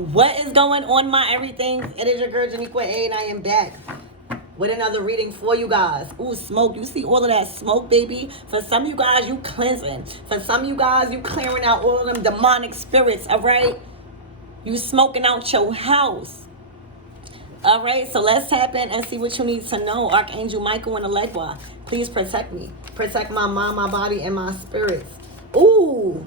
What is going on, my everything? It is your girl, Janiqua A, and I am back with another reading for you guys. Ooh, smoke. You see all of that smoke, baby? For some of you guys, you cleansing. For some of you guys, you clearing out all of them demonic spirits, all right? You smoking out your house. All right, so let's tap in and see what you need to know. Archangel Michael and Allegra, please protect me. Protect my mind, my body, and my spirits. Ooh.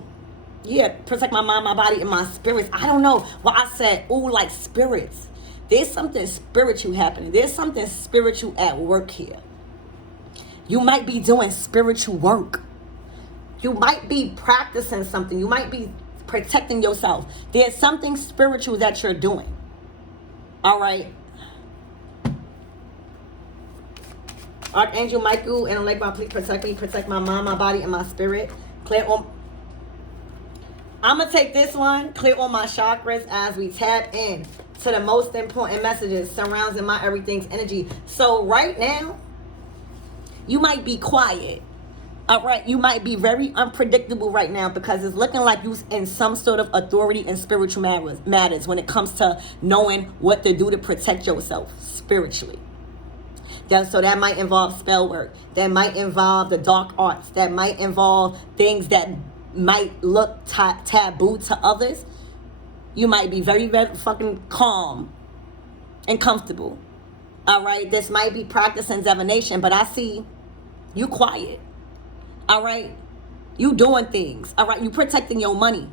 Yeah, protect my mind, my body, and my spirits. I don't know why I said, ooh, like spirits. There's something spiritual happening. There's something spiritual at work here. You might be doing spiritual work. You might be practicing something. You might be protecting yourself. There's something spiritual that you're doing. All right. Archangel Michael and Allegra, please protect me. Protect my mind, my body, and my spirit. Clear on. I'm going to take this one, clear all my chakras as we tap in to the most important messages surrounding my everything's energy. So right now, you might be quiet. All right, you might be very unpredictable right now because it's looking like you're in some sort of authority in spiritual matters when it comes to knowing what to do to protect yourself spiritually. So that might involve spell work. That might involve the dark arts. That might involve things that might look taboo to others. You might be very, very fucking calm and comfortable. All right, this might be practicing divination, but I see you quiet. All right, you doing things. All right, you protecting your money.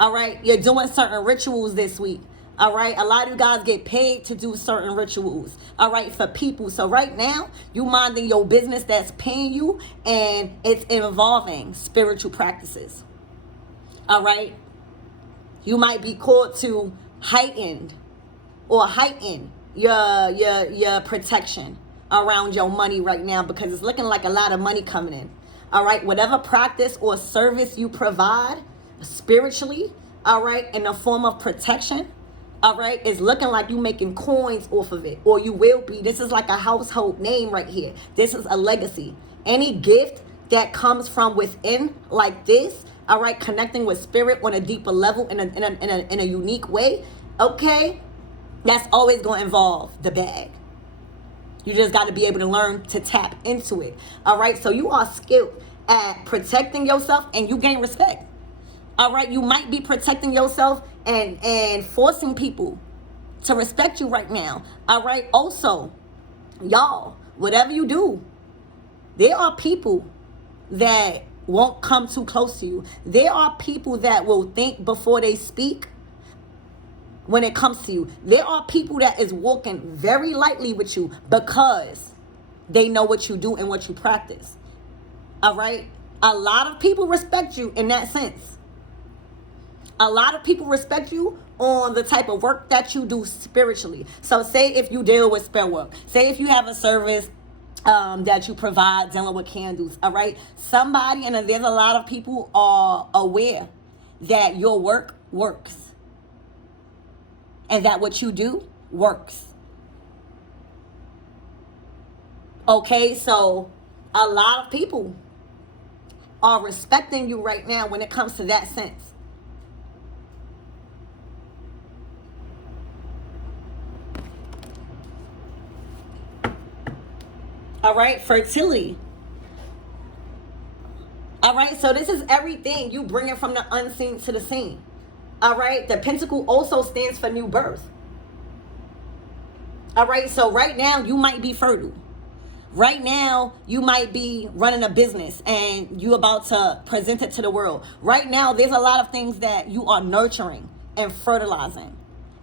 All right, you're doing certain rituals this week. All right, a lot of you guys get paid to do certain rituals. All right, for people. So right now, you minding your business that's paying you, and it's involving spiritual practices. All right, you might be called to heighten your protection around your money right now because it's looking like a lot of money coming in. All right, whatever practice or service you provide spiritually, all right, in the form of protection, all right, it's looking like you making coins off of it, or you will be. This is like a household name right here. This is a legacy. Any gift that comes from within like this, all right, connecting with spirit on a deeper level in a unique way, okay, that's always going to involve the bag. You just got to be able to learn to tap into it. All right, so you are skilled at protecting yourself and you gain respect. All right, you might be protecting yourself and forcing people to respect you right now. All right, also, y'all, whatever you do, there are people that won't come too close to you. There are people that will think before they speak when it comes to you. There are people that is walking very lightly with you because they know what you do and what you practice. All right, a lot of people respect you in that sense. A lot of people respect you on the type of work that you do spiritually. So say if you deal with spell work, say if you have a service that you provide dealing with candles, all right? Somebody, and there's a lot of people are aware that your work works and that what you do works. Okay, so a lot of people are respecting you right now when it comes to that sense. All right, fertility. All right, so this is everything you bring it from the unseen to the seen. All right, the pentacle also stands for new birth. All right, so right now you might be fertile. Right now you might be running a business and you about to present it to the world. Right now there's a lot of things that you are nurturing and fertilizing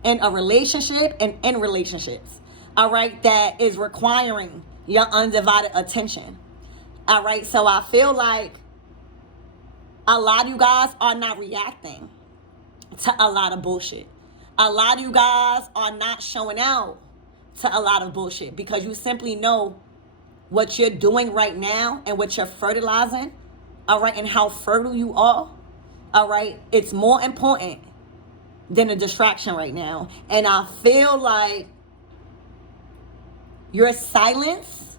in a relationship and in relationships. All right, that is requiring your undivided attention. All right, so I feel like a lot of you guys are not reacting to a lot of bullshit. A lot of you guys are not showing out to a lot of bullshit because you simply know what you're doing right now and what you're fertilizing, all right, and how fertile you are, all right, it's more important than a distraction right now. And I feel like your silence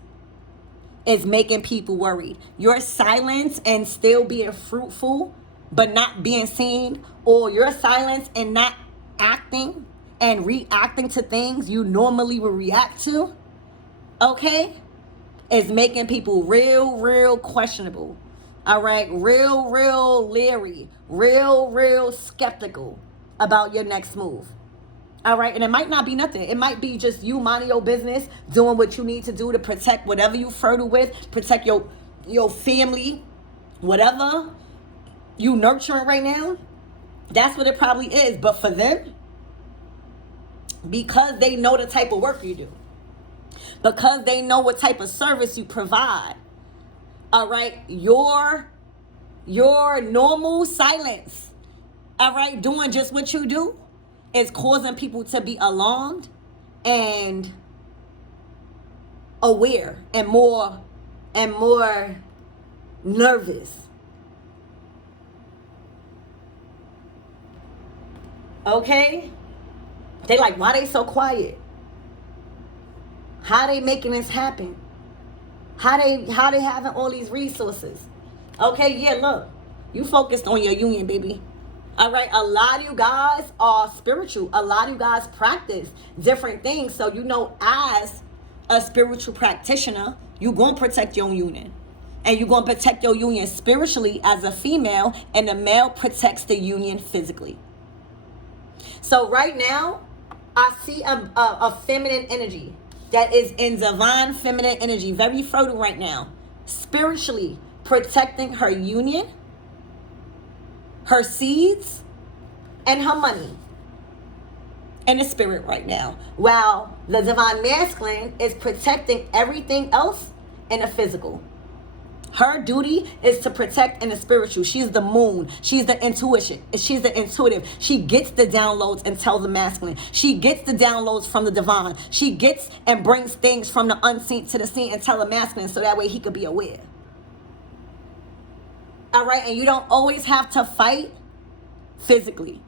is making people worried. Your silence and still being fruitful but not being seen, or your silence and not acting and reacting to things you normally would react to, okay, is making people real questionable. All right, real leery, real skeptical about your next move. All right, and it might not be nothing. It might be just you minding your business, doing what you need to do to protect whatever you fertile with, protect your family, whatever you nurturing right now. That's what it probably is. But for them, because they know the type of work you do, because they know what type of service you provide, all right, your normal silence, all right, doing just what you do, is causing people to be alarmed and aware and more nervous. Okay? They like, why they so quiet? How they making this happen? How they having all these resources? Okay, yeah, look. You focused on your union, baby. All right, a lot of you guys are spiritual. A lot of you guys practice different things. So, you know, as a spiritual practitioner, you're going to protect your union. And you're going to protect your union spiritually as a female, and the male protects the union physically. So right now, I see a feminine energy that is in divine feminine energy, very fertile right now, spiritually protecting her union, her seeds, and her money in the spirit right now, while the divine masculine is protecting everything else in the physical. Her duty is to protect in the spiritual. She's the moon. She's the intuition. She's the intuitive. She gets the downloads and tells the masculine. She gets the downloads from the divine. She gets and brings things from the unseen to the seen and tell the masculine so that way he could be aware. All right, and you don't always have to fight physically.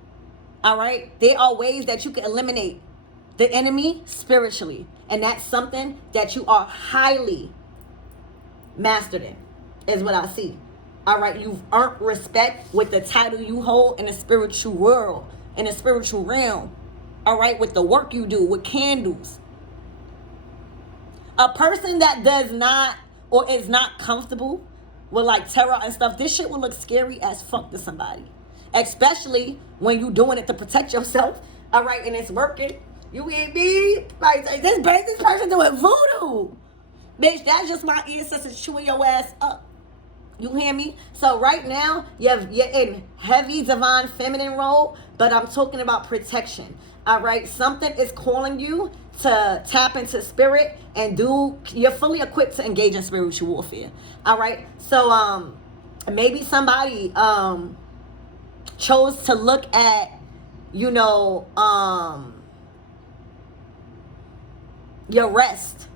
All right, there are ways that you can eliminate the enemy spiritually, and that's something that you are highly mastered in, is what I see. All right, you've earned respect with the title you hold in the spiritual world, in the spiritual realm. All right, with the work you do, with candles. A person that does not or is not comfortable with like tarot and stuff, this shit will look scary as fuck to somebody. Especially when you doing it to protect yourself. All right, and it's working. You hear me? Like, this person doing voodoo. Bitch, that's just my ancestors chewing your ass up. You hear me? So right now, you're in heavy divine feminine role, but I'm talking about protection. All right, something is calling you to tap into spirit and you're fully equipped to engage in spiritual warfare. All right, so maybe somebody chose to look at, you know, your rest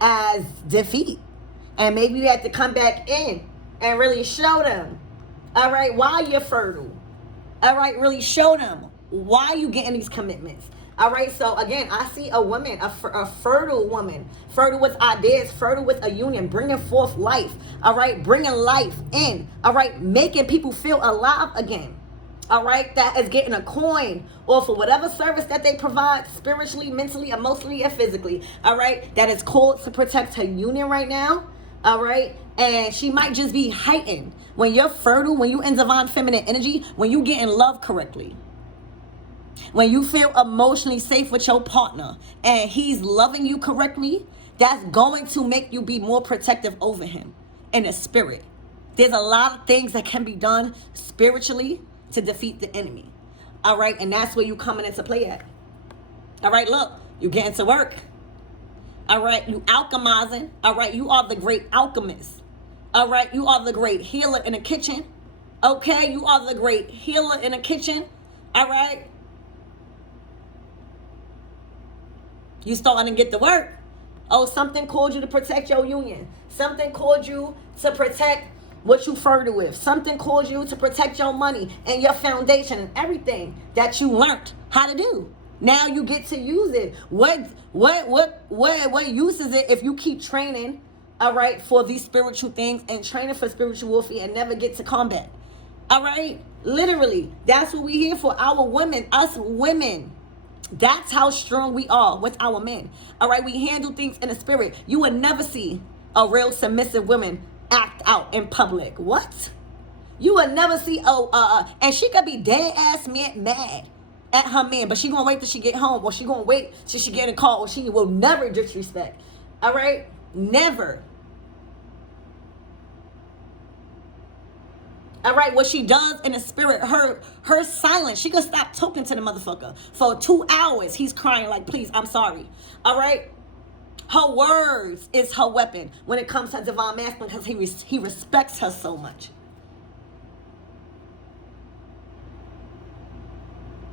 as defeat, and maybe you had to come back in and really show them, all right, why you're fertile. All right, really show them why you getting these commitments. All right, so again, I see a woman, a fertile woman, fertile with ideas, fertile with a union, bringing forth life. All right, bringing life in. All right, making people feel alive again. All right, that is getting a coin off of whatever service that they provide spiritually, mentally, emotionally, and physically. All right, that is called to protect her union right now. All right, and she might just be heightened when you're fertile, when you're in divine feminine energy, when you get in love correctly, when you feel emotionally safe with your partner and he's loving you correctly. That's going to make you be more protective over him in the spirit. There's a lot of things that can be done spiritually to defeat the enemy. All right, and that's where you coming into play at. All right, look, you getting to work. All right, you alchemizing. All right, you are the great alchemist. All right, you are the great healer in the kitchen. Okay, you are the great healer in the kitchen. All right, you starting to get to work. Oh, something called you to protect your union. Something called you to protect what you fertile with. Something called you to protect your money and your foundation and everything that you learned how to do. Now you get to use it. What use is it if you keep training, all right, for these spiritual things and training for spiritual warfare and never get to combat? All right? Literally, that's what we here for. Our women, us women. That's how strong we are with our men. All right? We handle things in the spirit. You would never see a real submissive woman act out in public. What? You would never see, and she could be dead ass mad at her man, but she gonna wait till she get home, or she gonna wait till she get in a car, or she will never disrespect. All right? Never. All right, what she does in the spirit, her silence, she could stop talking to the motherfucker for 2 hours. He's crying like, please, I'm sorry. All right? Her words is her weapon when it comes to divine masculine, because he respects her so much.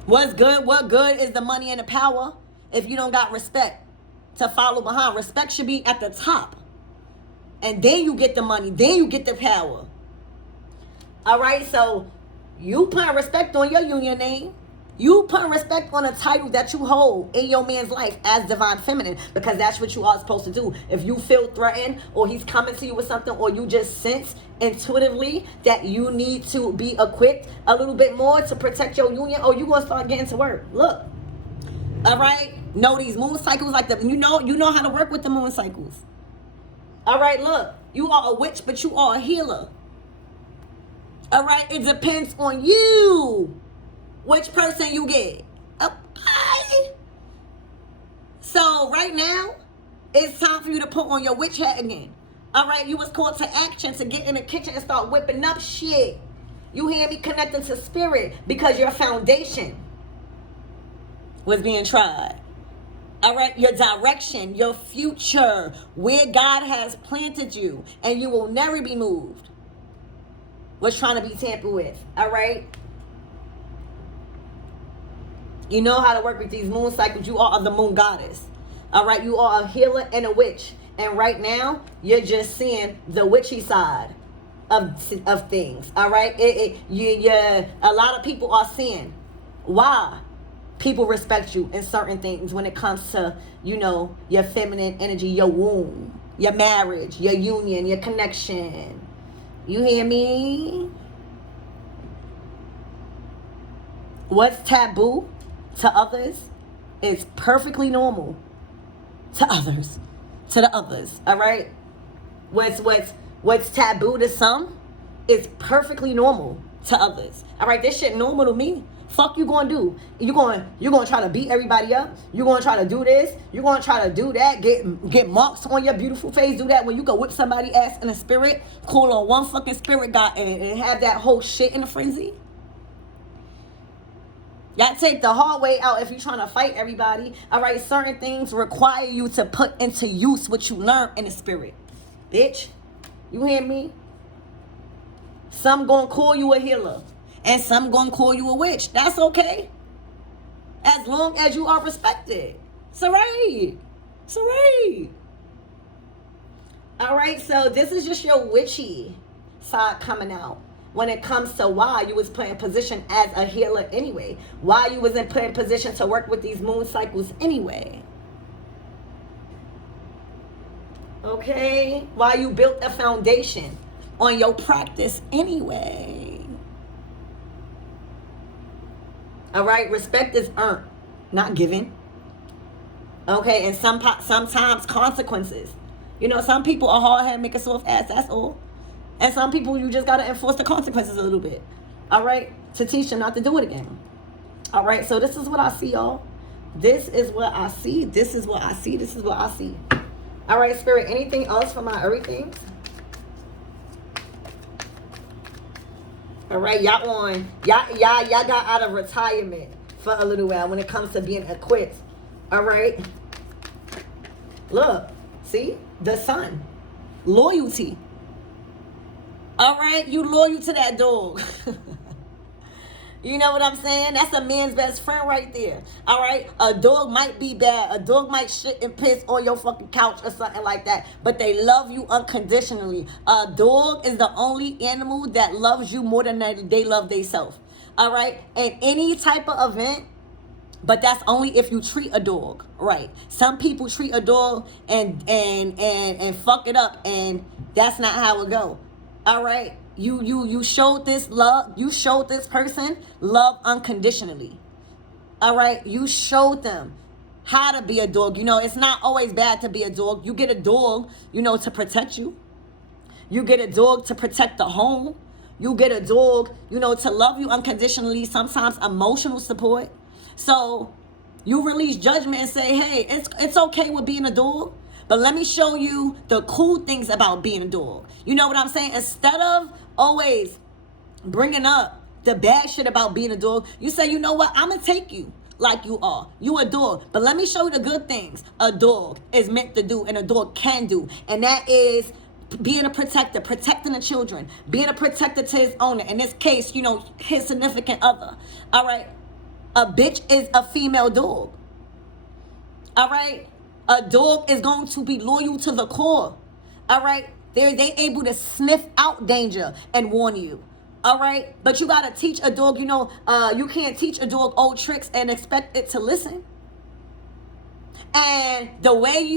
What's good? What good is the money and the power if you don't got respect to follow behind? Respect should be at the top. And then you get the money. Then you get the power. All right? So you put respect on your union name. You put respect on a title that you hold in your man's life as divine feminine, because that's what you are supposed to do. If you feel threatened, or he's coming to you with something, or you just sense intuitively that you need to be equipped a little bit more to protect your union, or you gonna start getting to work. Look, all right, know these moon cycles, like you know how to work with the moon cycles. All right, look, you are a witch, but you are a healer. All right, it depends on you which person you get. Okay. So right now, it's time for you to put on your witch hat again. All right, you was called to action, to get in the kitchen and start whipping up shit. You hear me? Connecting to spirit, because your foundation was being tried. All right, your direction, your future, where God has planted you, and you will never be moved, was trying to be tampered with. All right? You know how to work with these moon cycles. You are the moon goddess. All right, you are a healer and a witch. And right now, you're just seeing the witchy side of things. All right, a lot of people are seeing why people respect you in certain things when it comes to, your feminine energy, your womb, your marriage, your union, your connection. You hear me? What's taboo to others is perfectly normal to others. To the others, all right? What's taboo to some is perfectly normal to others. All right, this shit normal to me. Fuck you gonna do? You gonna try to beat everybody up? You gonna try to do this? You gonna try to do that? Get marks on your beautiful face? Do that when you go whip somebody ass in a spirit? Call on one fucking spirit god and have that whole shit in a frenzy? Y'all take the hard way out if you're trying to fight everybody. All right, certain things require you to put into use what you learn in the spirit. Bitch, you hear me? Some gonna call you a healer, and some gonna call you a witch. That's okay. As long as you are respected. It's all right. It's all right. All right, so this is just your witchy side coming out. When it comes to why you was put in position as a healer anyway. Why you was put in position to work with these moon cycles anyway. Okay? Why you built a foundation on your practice anyway. All right? Respect is earned, not given. Okay? And sometimes consequences. Some people are hard-headed, make a soft ass, that's all. And some people, you just got to enforce the consequences a little bit. All right? To teach them not to do it again. All right? So this is what I see, y'all. This is what I see. This is what I see. This is what I see. All right, Spirit. Anything else for my everything? All right, y'all got out of retirement for a little while when it comes to being equipped. All right? Look. See? The sun. Loyalty. All right, you loyal to that dog. You know what I'm saying? That's a man's best friend right there. All right, a dog might be bad. A dog might shit and piss on your fucking couch or something like that. But they love you unconditionally. A dog is the only animal that loves you more than they love themselves. All right, in any type of event. But that's only if you treat a dog right. Some people treat a dog and fuck it up, and that's not how it go. All right, You showed this love. You showed this person love unconditionally. All right. You showed them how to be a dog. It's not always bad to be a dog. You get a dog, to protect you. You get a dog to protect the home. You get a dog, to love you unconditionally, sometimes emotional support. So you release judgment and say, hey, it's okay with being a dog, but let me show you the cool things about being a dog. You know what I'm saying? Instead of always bringing up the bad shit about being a dog, you say, you know what? I'm going to take you like you are. You a dog. But let me show you the good things a dog is meant to do and a dog can do. And that is being a protector, protecting the children, being a protector to his owner. In this case, his significant other. All right. A bitch is a female dog. All right. A dog is going to be loyal to the core. All right. They able to sniff out danger and warn you. All right. But you got to teach a dog, you can't teach a dog old tricks and expect it to listen. And the way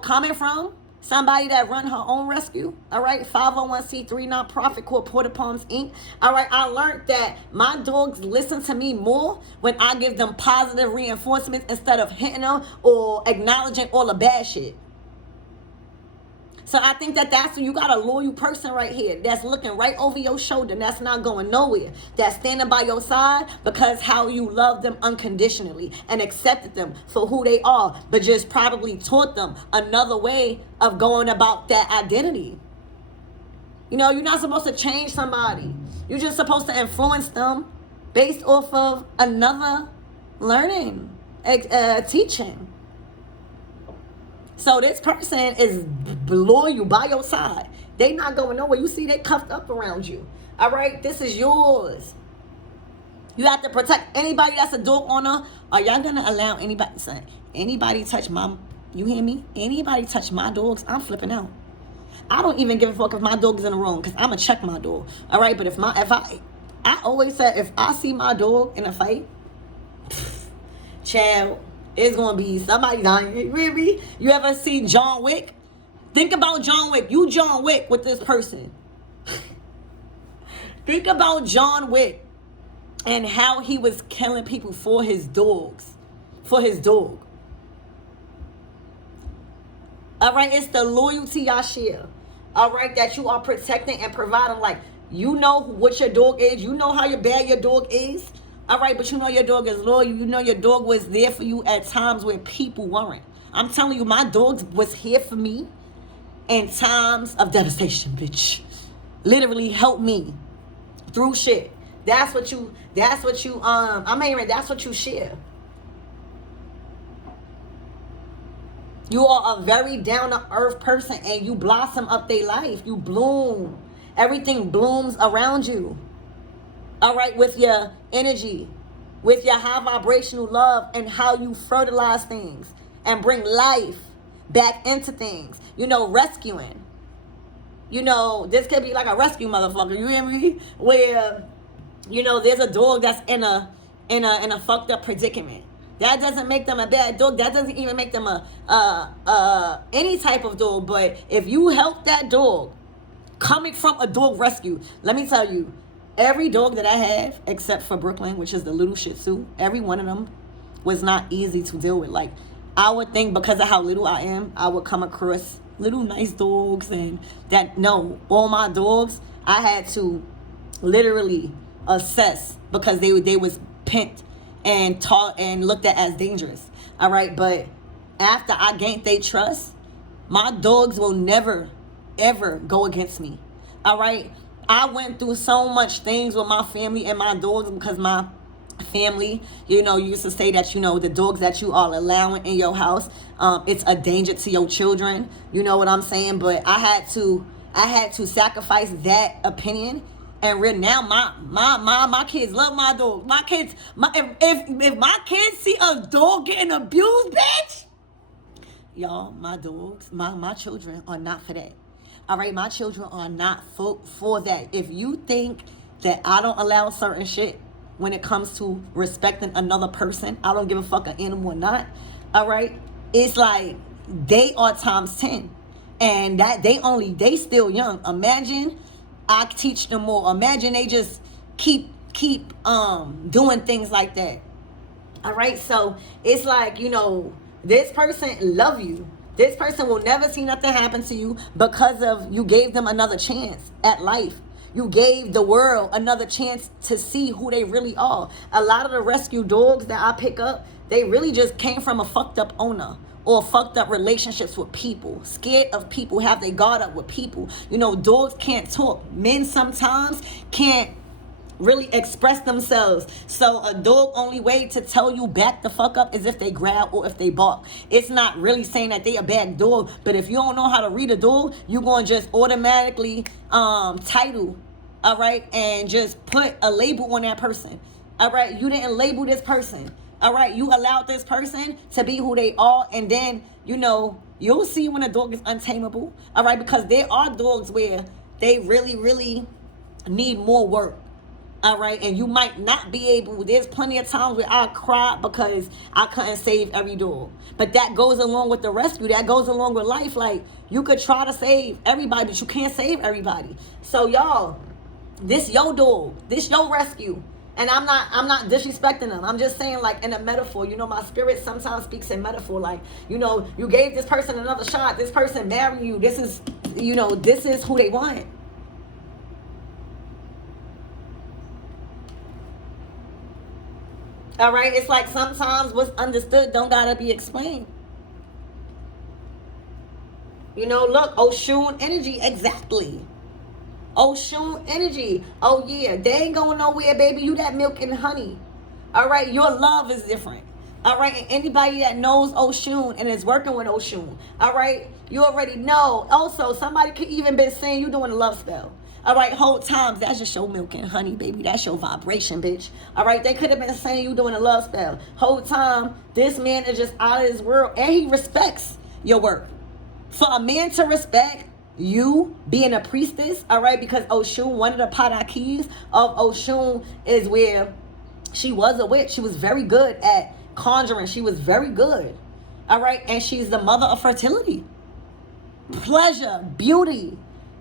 coming from somebody that run her own rescue, all right, 501c3 nonprofit called Porta Palms Inc. All right, I learned that my dogs listen to me more when I give them positive reinforcements instead of hitting them or acknowledging all the bad shit. So I think that's when you got a loyal person right here that's looking right over your shoulder, that's not going nowhere, that's standing by your side because how you love them unconditionally and accepted them for who they are, but just probably taught them another way of going about that identity. You're not supposed to change somebody. You're just supposed to influence them based off of another learning, teaching. So this person is loyal by your side. They not going nowhere. You see, they cuffed up around you. All right, this is yours. You have to protect anybody that's a dog owner. Are y'all gonna allow anybody touch you hear me? Anybody touch my dogs? I'm flipping out. I don't even give a fuck if my dog is in the room because I'm gonna check my dog. All right, but I always said if I see my dog in a fight, child, it's going to be somebody dying. You You ever see John Wick? Think about John Wick. You John Wick with this person. Think about John Wick and how he was killing people for his dogs. For his dog. All right, it's the loyalty y'all share. All right, that you are protecting and providing. Like, you know what your dog is. You know how bad your dog is. All right, but your dog is loyal. Your dog was there for you at times where people weren't. I'm telling you, my dog was here for me in times of devastation, bitch. Literally helped me through shit. That's what you share. You are a very down-to-earth person and you blossom up their life. You bloom. Everything blooms around you. All right, with your energy, with your high vibrational love and how you fertilize things and bring life back into things. Rescuing. This could be like a rescue motherfucker. You hear me? Where, there's a dog that's in a fucked up predicament. That doesn't make them a bad dog. That doesn't even make them any type of dog. But if you help that dog coming from a dog rescue, let me tell you, every dog that I have, except for Brooklyn, which is the little Shih Tzu, every one of them was not easy to deal with. Like, I would think because of how little I am, I would come across little nice dogs and all my dogs, I had to literally assess because they was pimped and taught and looked at as dangerous. All right, but after I gained their trust, my dogs will never, ever go against me. All right. I went through so much things with my family and my dogs because my family, you used to say that, the dogs that you are allowing in your house, it's a danger to your children. You know what I'm saying? But I had to sacrifice that opinion. And now my kids love my dog. My kids, if my kids see a dog getting abused, bitch, y'all, my dogs, my children are not for that. All right, my children are not for that. If you think that I don't allow certain shit when it comes to respecting another person, I don't give a fuck an animal or not. All right, it's like they are times 10, and that they still young. Imagine I teach them more. Imagine they just keep doing things like that. All right, so it's like, you know, this person love you. This person will never see nothing happen to you because of you gave them another chance at life. You gave the world another chance to see who they really are. A lot of the rescue dogs that I pick up, they really just came from a fucked up owner or fucked up relationships with people, scared of people, have they guard up with people. You know, dogs can't talk. Men sometimes can't really express themselves. So a dog only way to tell you back the fuck up is if they grab or if they bark. It's not really saying that they a bad dog, but if you don't know how to read a dog, you gonna just automatically title, all right, and just put a label on that person. All right, you didn't label this person. All right, you allowed this person to be who they are, and then, you know, you'll see when a dog is untamable. All right, because there are dogs where they really, really need more work. All right, and you might not be able. There's plenty of times where I cried because I couldn't save every dog. But that goes along with the rescue. That goes along with life. Like, you could try to save everybody, but you can't save everybody. So y'all, this your dog, this your rescue. And I'm not disrespecting them. I'm just saying, like, in a metaphor. You know, my spirit sometimes speaks in metaphor. Like, you know, you gave this person another shot. This person married you. This is, you know, this is who they want. All right, it's like sometimes what's understood don't gotta be explained. You know, look, Oshun energy, exactly. Oshun energy. Oh yeah, they ain't going nowhere, baby. You that milk and honey. All right, your love is different. All right, and anybody that knows Oshun and is working with Oshun, all right, you already know. Also, somebody could even been saying you doing a love spell. All right, whole times, that's just your milk and honey, baby. That's your vibration, bitch. All right, they could have been saying you doing a love spell. Whole time, this man is just out of his world, and he respects your work. For a man to respect you being a priestess, all right, because Oshun, one of the parakis of Oshun is where she was a witch. She was very good at conjuring. She was very good, all right, and she's the mother of fertility, pleasure, beauty.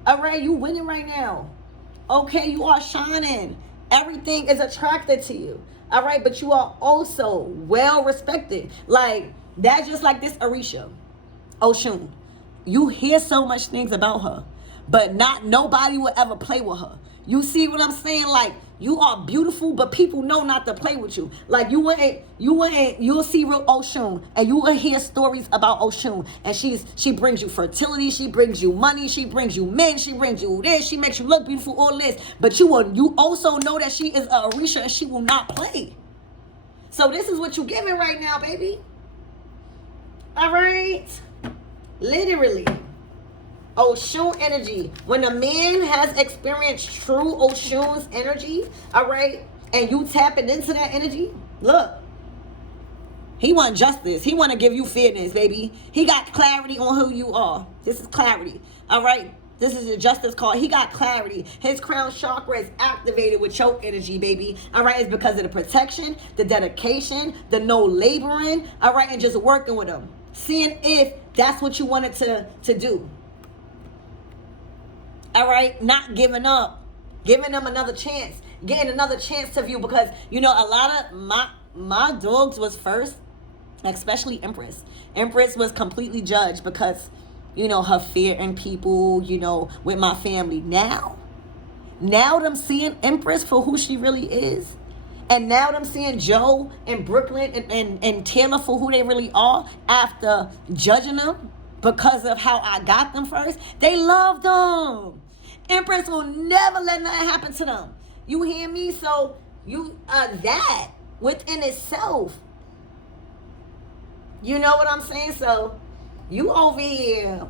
All right, you winning right now. Okay, you are shining. Everything is attracted to you. All right, but you are also well respected. Like, that's just like this Arisha, Oshun. You hear so much things about her, but not nobody will ever play with her. You see what I'm saying? Like, you are beautiful, but people know not to play with you. Like, you'll see real Oshun, and you will hear stories about Oshun, and she brings you fertility, she brings you money, she brings you men, she brings you this, she makes you look beautiful, all this. But you also know that she is a Orisha, and she will not play. So this is what you're giving right now, baby. All right, literally. Oshun energy. When a man has experienced true Oshun's energy, all right, and you tapping into that energy, look, he want justice. He want to give you fairness, baby. He got clarity on who you are. This is clarity, all right? This is a justice card. He got clarity. His crown chakra is activated with your energy, baby. All right, it's because of the protection, the dedication, the no laboring, all right, and just working with him, seeing if that's what you wanted to do. All right, not giving up, giving them another chance, getting another chance to view, because, you know, a lot of my dogs was first, especially Empress. Empress was completely judged because, you know, her fear in people, you know, with my family. Now I'm seeing Empress for who she really is. And now I'm seeing Joe and Brooklyn and Taylor for who they really are after judging them because of how I got them first. They love them. Empress will never let nothing happen to them. You hear me? So you that within itself. You know what I'm saying? So you over here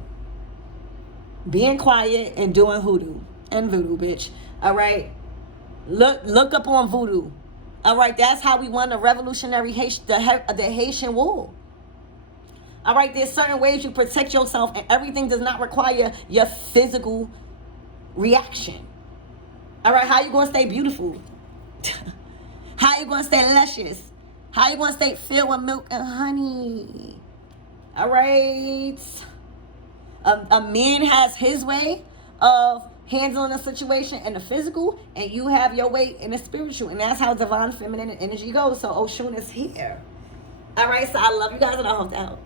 being quiet and doing hoodoo and voodoo, bitch. All right. Look up on voodoo. All right. That's how we won the revolutionary the Haitian war. All right. There's certain ways you protect yourself, and everything does not require your physical reaction. All right, how you gonna stay beautiful? How you gonna stay luscious? How you gonna stay filled with milk and honey? All right, a man has his way of handling a situation in the physical, and you have your way in the spiritual. And that's how divine feminine energy goes. So Oshun is here. All right, so I love you guys, and I hope to help.